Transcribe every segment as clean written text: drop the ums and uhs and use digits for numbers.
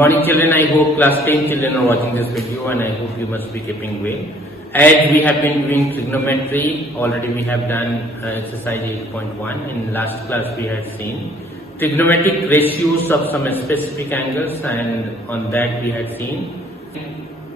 morning children, I hope class 10 children are watching this video and I hope you must be keeping well. As we have been doing trigonometry, already we have done exercise 8.1. In last class we had seen trigonometric ratios of some specific angles, and on that we had seen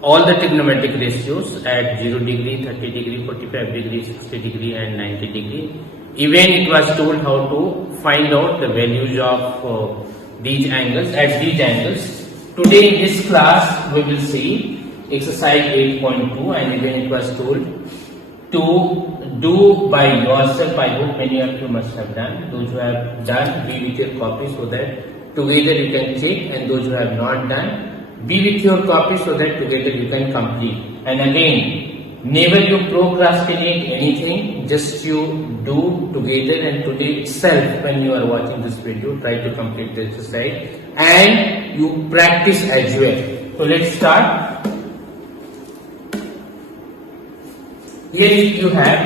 all the trigonometric ratios at 0 degree, 30 degree, 45 degree, 60 degree and 90 degree. Even it was told how to find out the values of these angles at these angles. Today in this class we will see exercise 8.2, and even it was told to do by yourself. I hope many of you must have done. Those who have done, be with your copy so that together you can check, and those who have not done, be with your copy so that together you can complete. And again, never you procrastinate anything, just you do together, and today itself when you are watching this video, try to complete the exercise and you practice as well. So let's start. Here you have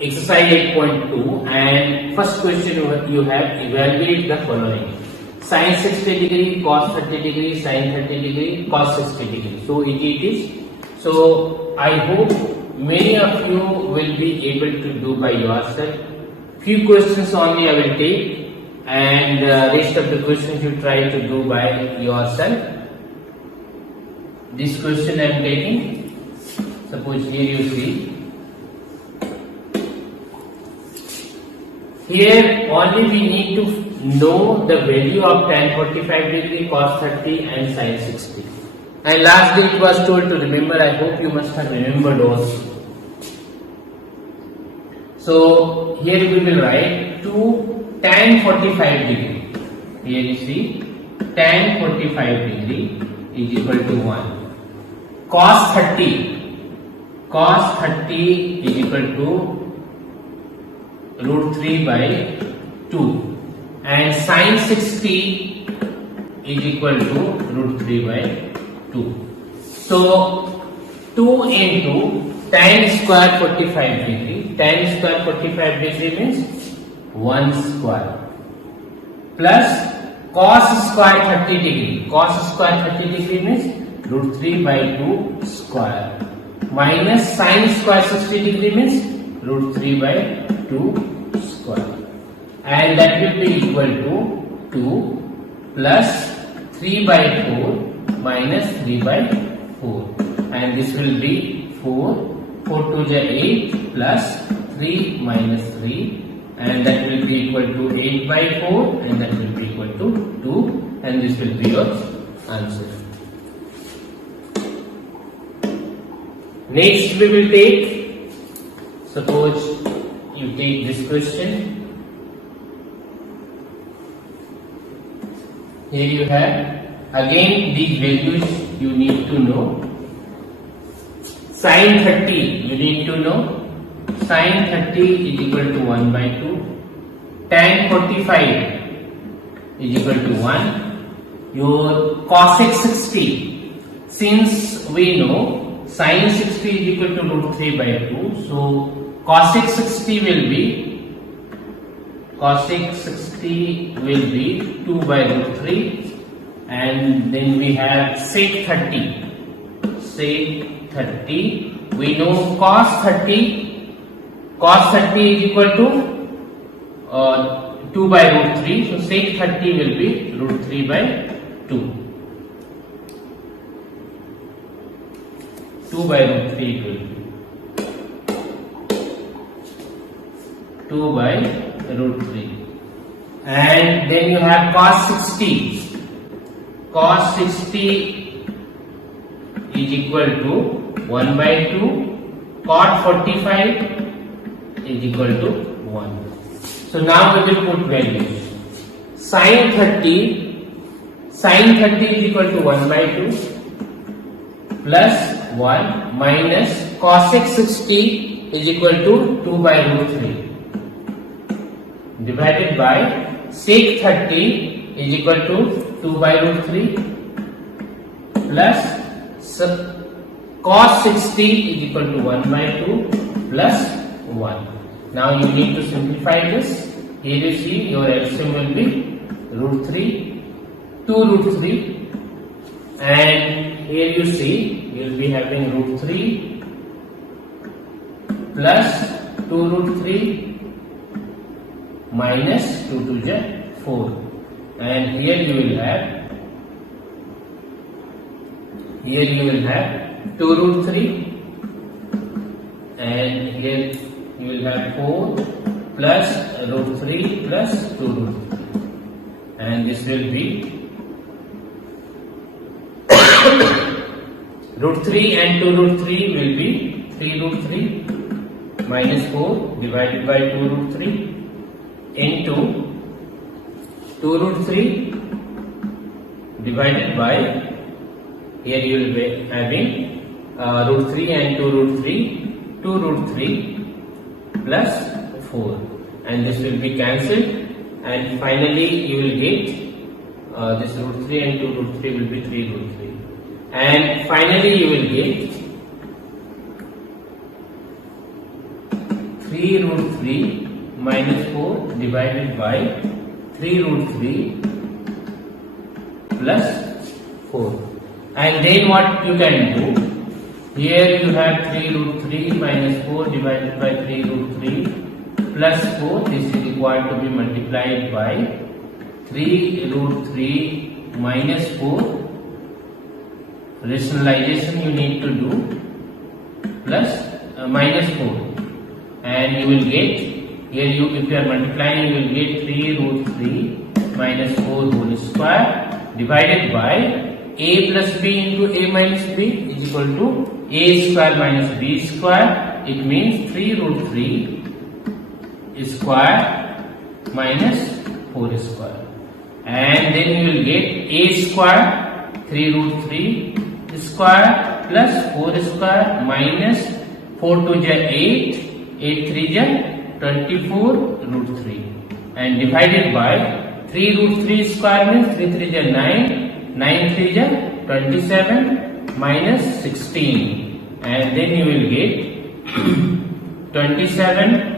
exercise 8.2, and first question you have evaluate the following: sin 60 degree, cos 30 degree, sin 30 degree, cos 60 degree. So it is. So I hope many of you will be able to do by yourself. Few questions only I will take, and rest of the questions you try to do by yourself. This question I am taking. Suppose here you see. Here only we need to know the value of tan 45 degree, cos 30 and sin 60. And last day it was told to remember. I hope you must have remembered also. So here we will write to tan 45 degree. Here you see tan 45 degree is equal to 1. Cos 30 is equal to root 3 by 2, and sin 60 is equal to root 3 by 2. So 2 into tan square 45 degree, tan square 45 degree means 1 square, plus cos square 30 degree, cos square 30 degree means root 3 by 2 square, minus sin square 60 degree means root 3 by 2 square, and that will be equal to 2 plus 3 by 4 minus 3 by 4, and this will be 4 to the 8 plus 3 minus 3, and that will be equal to 8 by 4, and that will be equal to 2, and this will be your answer. Next we will take, suppose you take this question. Here you have again these values you need to know. Sin 30 you need to know. Sin 30 is equal to 1 by 2. Tan 45 is equal to 1. Your cosec 60, since we know sin 60 is equal to root 3 by 2, so cosec 60 will be 2 by root 3, and then we have sec 30. Sec 30, we know cos 30 is equal to 2 by root 3, so sec 30 will be root 3 by 2. 2 by root 3 will be 2 by root 3, and then you have cos 60. Cos 60 is equal to 1 by 2. Cot 45 is equal to 1. So now we will put values. Sin 30 is equal to 1 by 2 plus 1 minus cosec 60 is equal to 2 by root 3 divided by sec 30 is equal to 2 by root 3 plus cos 60 is equal to 1 by 2 plus 1. Now you need to simplify this. Here you see your LCM will be root 3, 2 root 3, and here you see you will be having root 3 plus 2 root 3 minus 2 to the 4, and here you will have 2 root 3, and here you will have 4 plus root 3 plus 2 root 3, and this will be root 3 and 2 root 3 will be 3 root 3 minus 4 divided by 2 root 3 into 2 root 3 divided by, here you will be having root 3 and 2 root 3, 2 root 3 plus 4, and this will be cancelled, and finally you will get this root 3 and 2 root 3 will be 3 root 3, and finally you will get 3 root 3 minus 4 divided by 3 root 3 plus 4, and then what you can do, here you have 3 root 3 minus 4 divided by 3 root 3 plus 4, this is required to be multiplied by 3 root 3 minus 4, rationalization you need to do, plus minus 4, and you will get, here you, if you are multiplying, you will get 3 root 3 minus 4 whole square divided by a plus b into a minus b is equal to a square minus b square. It means 3 root 3 square minus 4 square, and then you will get a square 3 root 3 square plus 4 square minus 4 to the 8, 8 3 the 24 root 3, and divided by 3 root 3 square means 3 3 the 9, 9 3 the 27 minus 16, and then you will get 27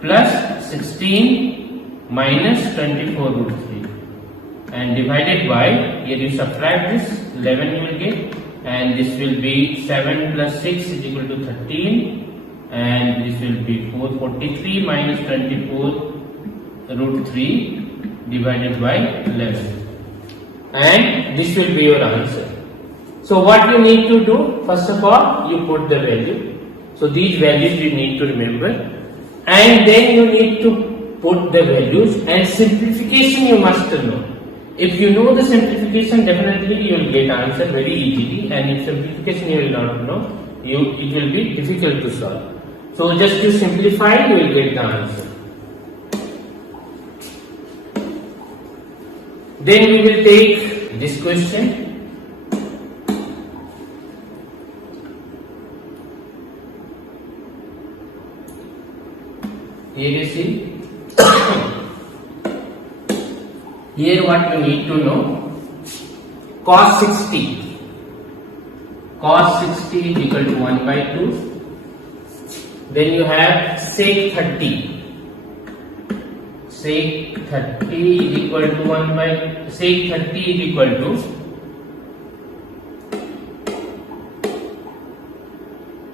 plus 16 minus 24 root 3, and divided by, here you subtract this, 11 you will get, and this will be 7 plus 6 is equal to 13, and this will be 443 minus 24 root 3 divided by 11, and this will be your answer. So what you need to do, first of all you put the value, so these values you need to remember, and then you need to put the values, and simplification you must know. If you know the simplification, definitely you will get answer very easily, and if simplification you will not know, it will be difficult to solve. So just to simplify, you will get the answer. Then we will take this question. Here you see. Here what you need to know, cos 60 is equal to 1 by 2. Then you have sec 30 is equal to 1 by, sec 30 is equal to,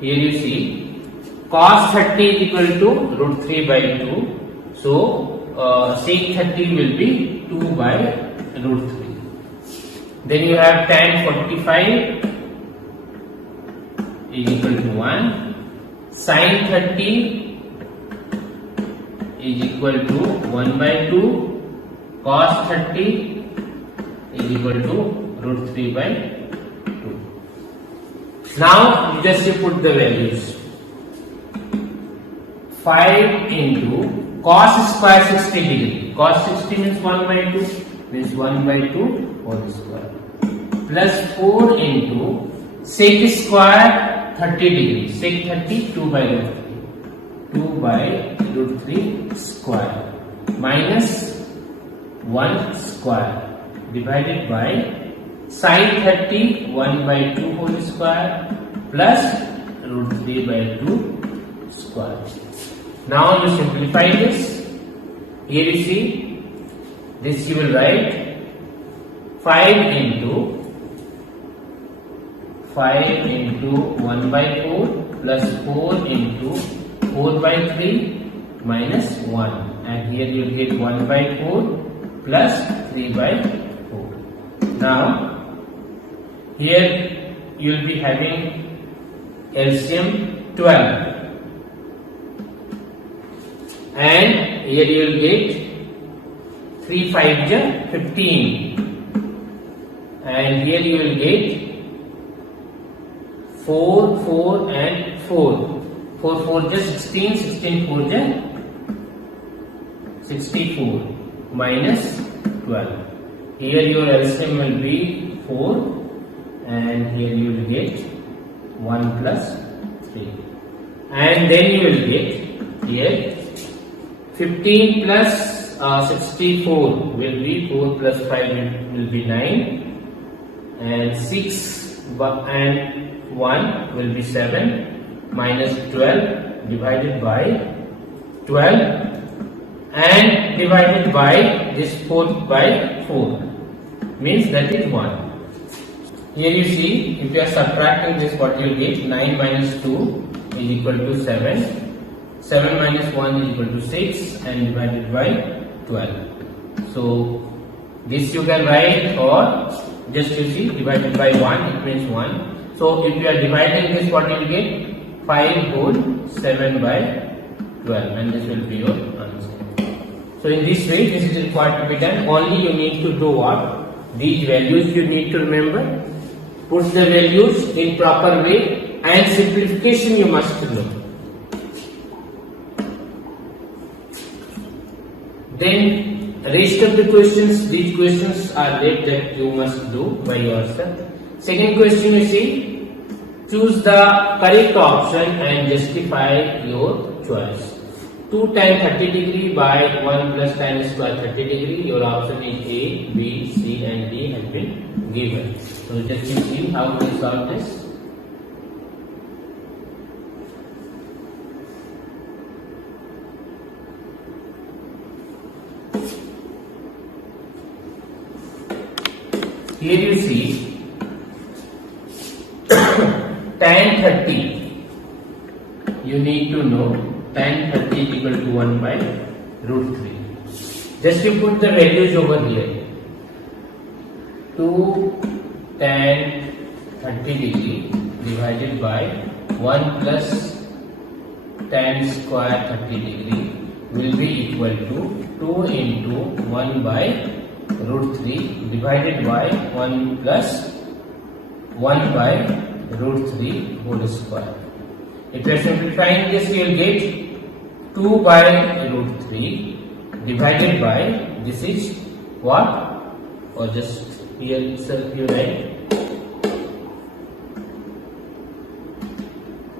here you see, cos 30 is equal to root 3 by 2. So sec 30 will be 2 by root 3. Then you have tan 45 is equal to 1. Sin 30 is equal to 1 by 2. Cos 30 is equal to root 3 by 2. Now you just put the values. 5 into cos square 60 degree. Cos 60 means 1 by 2, means 1 by 2 whole square. Plus 4 into sec square 30 degree. Sec 30, 2 by root 3. 2 by root 3 square. Minus 1 square. Divided by sin 30, 1 by 2 whole square. Plus root 3 by 2 square. Now you simplify this. Here you see This you will write 5 into 1 by 4 plus 4 into 4 by 3 minus 1, and here you will get 1 by 4 plus 3 by 4. Now here you will be having LCM 12, and here you will get 3 5 15, and here you will get 4 4 and 4. 4 4 16, 16 4 64 minus 12. Here your LCM will be 4, and here you will get 1 plus 3, and then you will get here 15 plus 64 will be 4 plus 5 will be 9, and 6 and 1 will be 7, minus 12 divided by 12, and divided by this 4 by 4 means that is 1. Here you see, if you are subtracting this, what you will get? 9 minus 2 is equal to 7, 7 minus 1 is equal to 6, and divided by 12. So this you can write, or just you see, divided by 1, it means 1. So if you are dividing this, what you will get? 5 whole 7 by 12, and this will be your answer. So in this way, this is required to be done. Only you need to do what? These values you need to remember. Put the values in proper way, and simplification you must know. Then rest of the questions, these questions are left that you must do by yourself. Second question you see, choose the correct option and justify your choice. 2 tan 30 degree by 1 plus tan square 30 degree. Your option is A, B, C and D has been given. So just you see how to solve this. Here you see tan 30. You need to know tan 30 is equal to 1 by root 3. Just you put the values over here. 2 tan 30 degree divided by 1 plus tan square 30 degree will be equal to 2 into 1 by root 3 divided by 1 plus 1 by root 3 whole square. If you are simplifying this, you will get 2 by root 3 divided by, this is what? Or just here itself you write.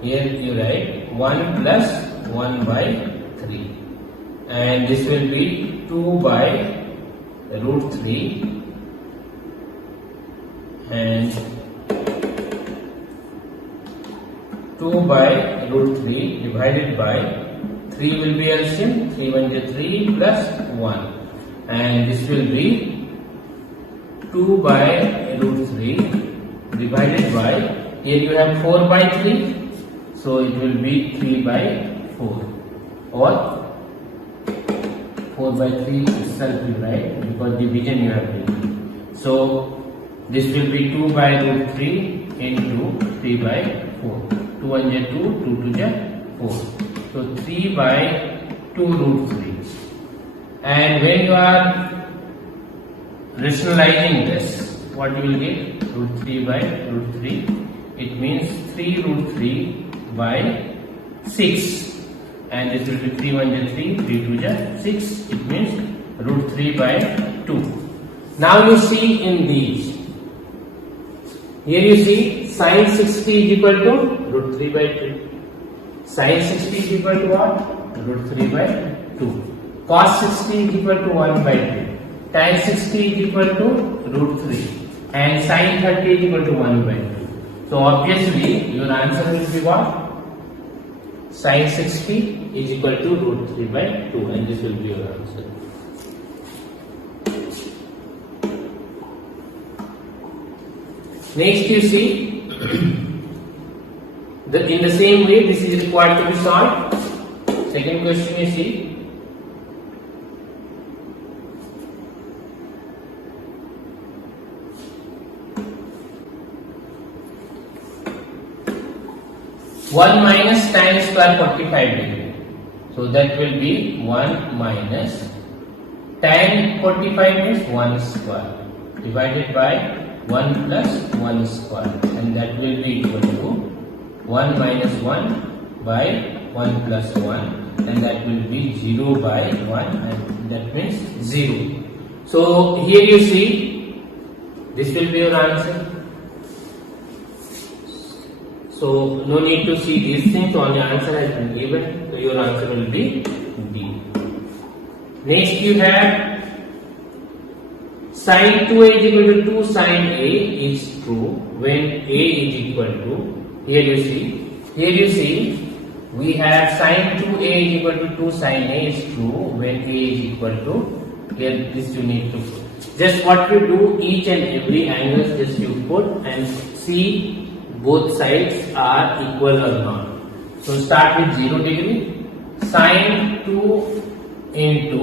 Here you write 1 plus 1 by 3, and this will be 2 by root 3 and 2 by root 3 divided by 3 will be LCM, 3 1 is 3 plus 1, and this will be 2 by root 3 divided by, here you have 4 by 3, so it will be 3 by 4, or 4 by 3 itself you write because division you have taken. So this will be 2 by root 3 into 3 by 4. 2 1 is 2, 2 2 is 4. So 3 by 2 root 3. And when you are rationalizing this, what you will get? Root 3 by root 3. It means 3 root 3 by 6. And this will be 3 1 is 3, 3 2 is 6. It means root 3 by 2. Now you see in these. Here you see sin 60 is equal to root 3 by 2. Sin 60 is equal to what? Root 3 by 2. Cos 60 is equal to 1 by 2. Tan 60 is equal to root 3. And sin 30 is equal to 1 by 2. So obviously your answer will be what? Sin 60 is equal to root 3 by 2, and this will be your answer. Next you see, in the same way this is required to be solved. Second question you see, one minus tan square 45 degree. So that will be 1 minus tan 45 is 1 square divided by 1 plus 1 square, and that will be equal to 1 minus 1 by 1 plus 1, and that will be 0 by 1, and that means 0. So here you see, this will be your answer. So no need to see these things, only answer has been given, so your answer will be D. Next you have sin 2a is equal to 2 sin a is true when a is equal to, here you see we have sin 2a is equal to 2 sin a is true when a is equal to, here this you need to put. Just what you do, each and every angle just you put and see both sides are equal or not. So start with 0 degree. Sin 2 into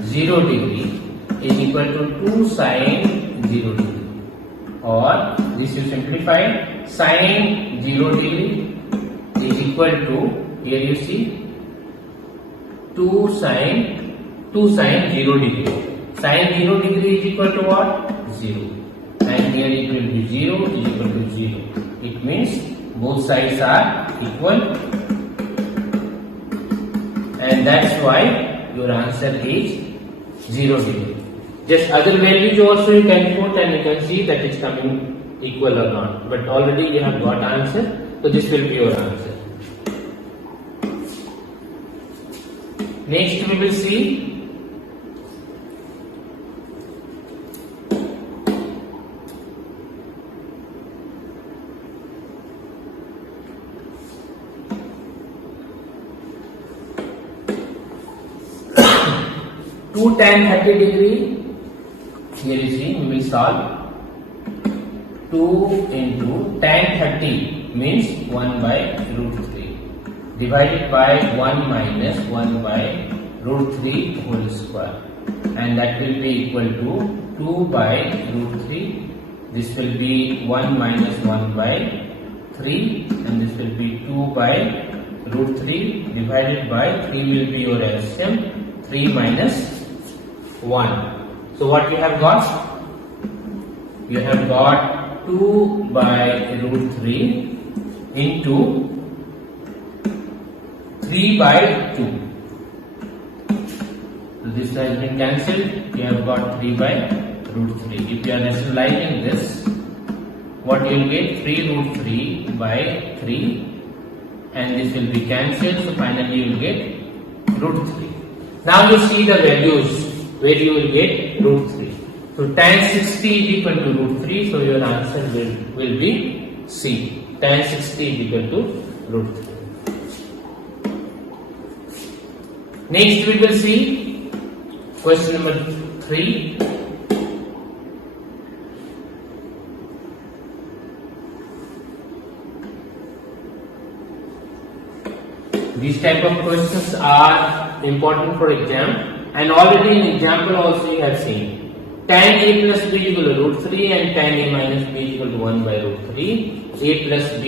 0 degree is equal to 2 sin 0 degree, or this you simplify, sin 0 degree is equal to, here you see 2 sin 0 degree. Sin 0 degree is equal to what? 0, and here it will be 0 is equal to 0. It means both sides are equal, and that's why your answer is 0 degree. Just other values also you can put and you can see that it's coming equal or not, but already you have got answer, so this will be your answer. Next we will see tan 30 degree. Here you see we will solve 2 into tan 30 means 1 by root 3 divided by 1 minus 1 by root 3 whole square, and that will be equal to 2 by root 3. This will be 1 minus 1 by 3, and this will be 2 by root 3 divided by 3 will be your LCM, 3 minus 1. So what you have got? You have got 2 by root 3 into 3 by 2. So this has been cancelled. You have got 3 by root 3. If you are rationalizing this, what you will get? 3 root 3 by 3, and this will be cancelled. So finally you will get root 3. Now you see the values where you will get root 3. So tan 60 is equal to root 3, so your answer will be C. Tan 60 is equal to root 3. Next we will see question number 3. These type of questions are important for exam. And already in example also you have seen tan a plus b is equal to root 3 and tan a minus b is equal to 1 by root 3. A plus b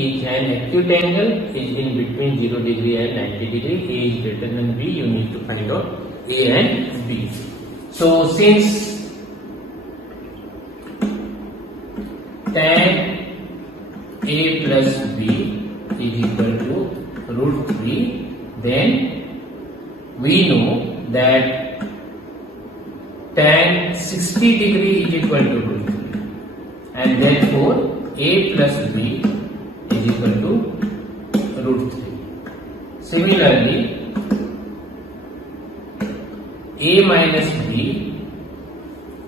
is an acute angle, is in between 0 degree and 90 degree. A is greater than b, you need to find out a and b. So since tan a plus b is equal to root 3, then we know that tan 60 degree is equal to root 3, and therefore a plus b is equal to root 3. Similarly, a minus b,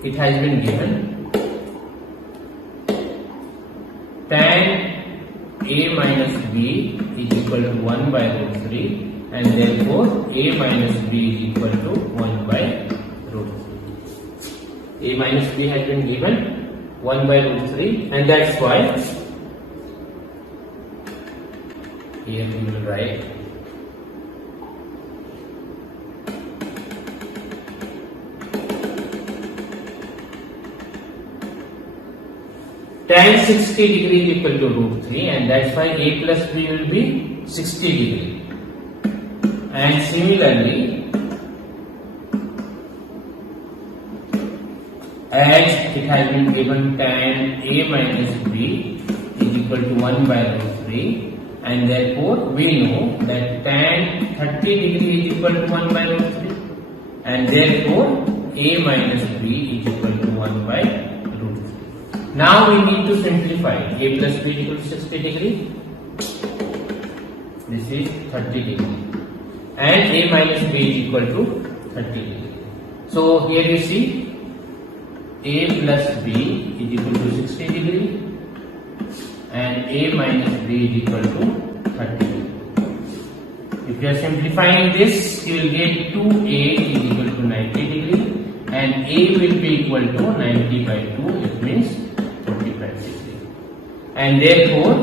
it has been given tan a minus b is equal to 1 by root 3, and therefore a minus b is equal to 1 by root 3. A minus b has been given 1 by root 3, and that's why here we will write tan 60 degree is equal to root 3, and that's why a plus b will be 60 degree. And similarly, as it has been given, tan a minus b is equal to 1 by root 3, and therefore we know that tan 30 degree is equal to 1 by root 3, and therefore a minus b is equal to 1 by root 3. Now we need to simplify. A plus b is equal to 60 degree. This is 30 degree. And a minus b is equal to 30 degree. So here you see a plus b is equal to 60 degree and a minus b is equal to 30 degree. If you are simplifying this, you will get 2a is equal to 90 degree and a will be equal to 90 by 2, it means 45 degree. And therefore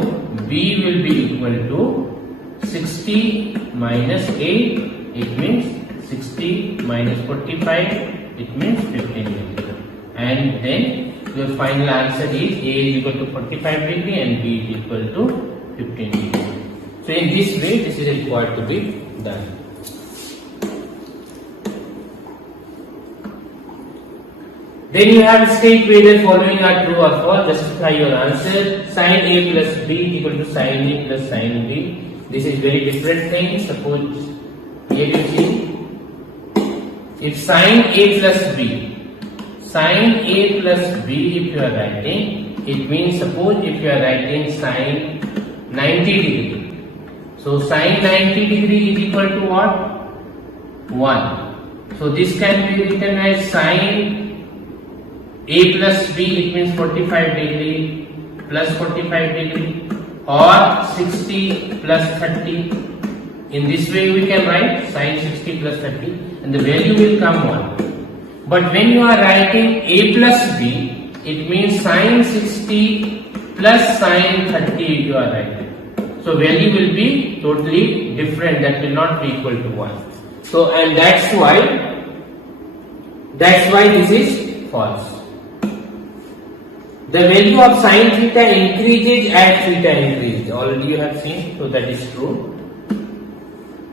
b will be equal to 60 minus 8, it means 60 minus 45, it means 15 degree. And then your final answer is a is equal to 45 degree and b is equal to 15 degree. So in this way, this is required to be done. Then you have to state whether following are true or false. Justify your answer. Sin a plus b is equal to sin a plus sin b. This is very different thing. Suppose here you see, if sin a plus b, sin a plus b if you are writing, it means suppose if you are writing sin 90 degree. So sin 90 degree is equal to what? 1. So this can be written as sin a plus b, it means 45 degree plus 45 degree, or 60 plus 30. In this way we can write sin 60 plus 30 and the value will come 1. But when you are writing a plus b, it means sin 60 plus sin 30 you are writing. So value will be totally different, that will not be equal to 1. So and that's why this is false. The value of sin theta increases as theta increases. Already you have seen, so that is true.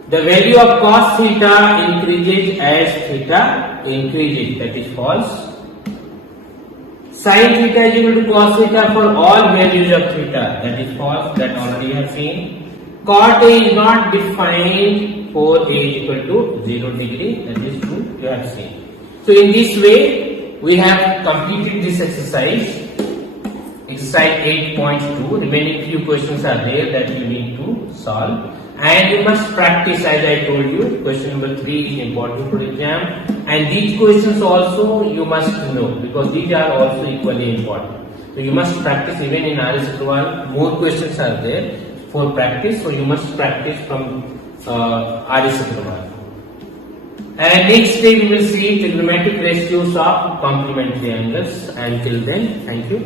The value of cos theta increases as theta increases. That is false. Sin theta is equal to cos theta for all values of theta. That is false. That already you have seen. Cot A is not defined for A is equal to 0 degree. That is true. You have seen. So in this way, we have completed this exercise. Exercise 8.2. Remaining few questions are there that you need to solve. And you must practice, as I told you. Question number 3 is important for exam. And these questions also you must know, because these are also equally important. So you must practice. Even in RS Agrawal, more questions are there for practice. So you must practice from RS Agrawal. And next day we will see trigonometric ratios of complementary angles. Until then, thank you.